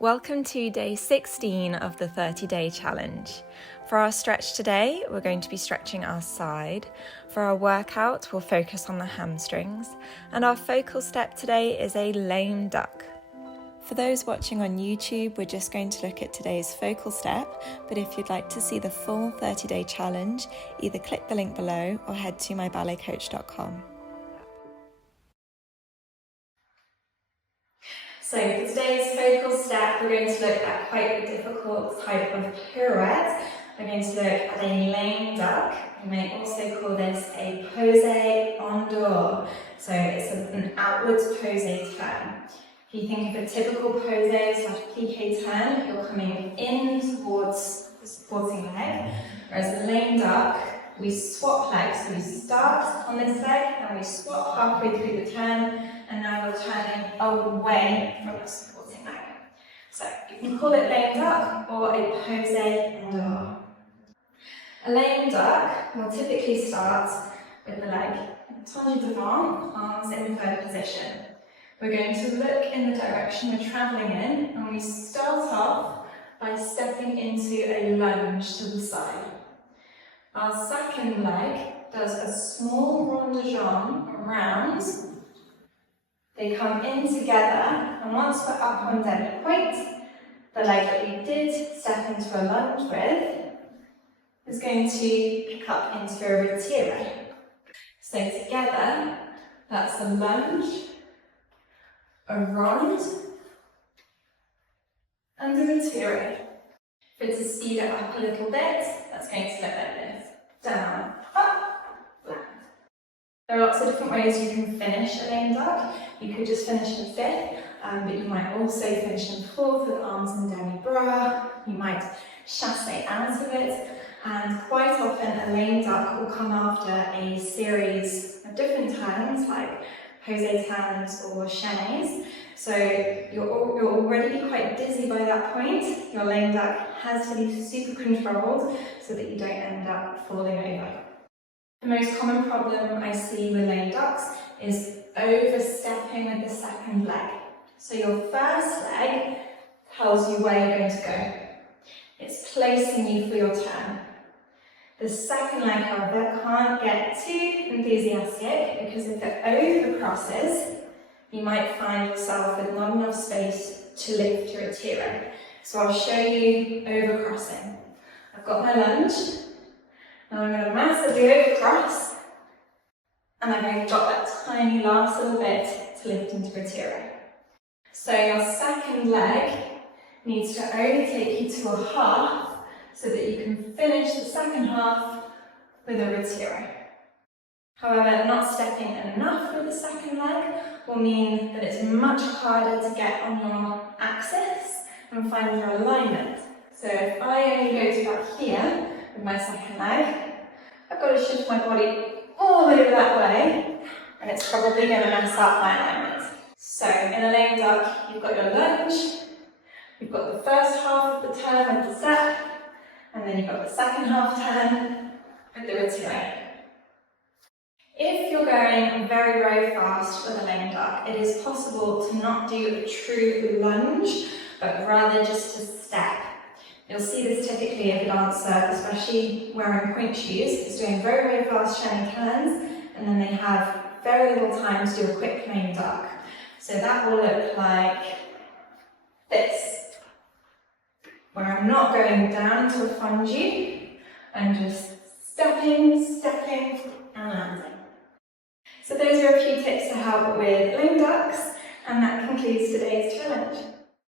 Welcome to day 16 of the 30-day challenge. For our stretch today, we're going to be stretching our side. For our workout, we'll focus on the hamstrings. And our focal step today is a lame duck. For those watching on YouTube, we're just going to look at today's focal step, but if you'd like to see the full 30-day challenge, either click the link below or head to myballetcoach.com. So for today's focal step, we're going to look at quite a difficult type of pirouette. We're going to look at a lame duck. We may also call this a pose en dehors. So it's an outwards pose turn. If you think of a typical pose / piqué turn, you're coming in towards the supporting leg, whereas a lame duck, we swap legs. So we start on this leg and we swap halfway through the turn, and now we're turning away from the supporting leg. So you can call it lame duck or a pose en dehors. A lame duck will typically start with the leg tendu devant, arms in third position. We're going to look in the direction we're travelling in, and we start off by stepping into a lunge to the side. Our second leg does a small rond de jambe around. They come in together, and once we're up on dead point, the leg that we did step into a lunge with is going to pick up into a retire. So together, that's a lunge, a rond, and a retire. If we're to speed it up a little bit, that's going to look like this. Down, up, flat. There are lots of different ways you can finish a lame duck. You could just finish in fifth, but you might also finish in fourth with arms in demi-bras. You might chasse out of it, and quite often a lame duck will come after a series of different turns like pose turns or chaînes. So you're already quite dizzy by that point. Your lame duck has to be super controlled so that you don't end up falling over. The most common problem I see with lame ducks is overstepping with the second leg. So your first leg tells you where you're going to go. It's placing you for your turn. The second leg, however, can't get too enthusiastic because if it overcrosses, you might find yourself with not enough space to lift your retire. So I'll show you overcrossing. I've got my lunge. Now I'm going to massively overcross, and I'm going to drop that tiny last little bit to lift into retire. So your second leg needs to only take you to a half so that you can finish the second half with a retire. However, not stepping enough with the second leg will mean that it's much harder to get on your axis and find your alignment. So if I only go to about here with my second leg, I've got to shift my body all the way over that way, and it's probably going to mess up my alignment. So in a lame duck, you've got your lunge, you've got the first half of the turn with the step, and then you've got the second half turn with the retire. If you're going very, very fast with a lame duck, it is possible to not do a true lunge, but rather just to step. You'll see this typically if a dancer, especially wearing point shoes, is doing very, very fast chaîne turns, and then they have very little time to do a quick lame duck. So that will look like this, where I'm not going down to a fondue, I'm just stepping, and landing. So those are a few tips to help with lame ducks, and that concludes today's challenge.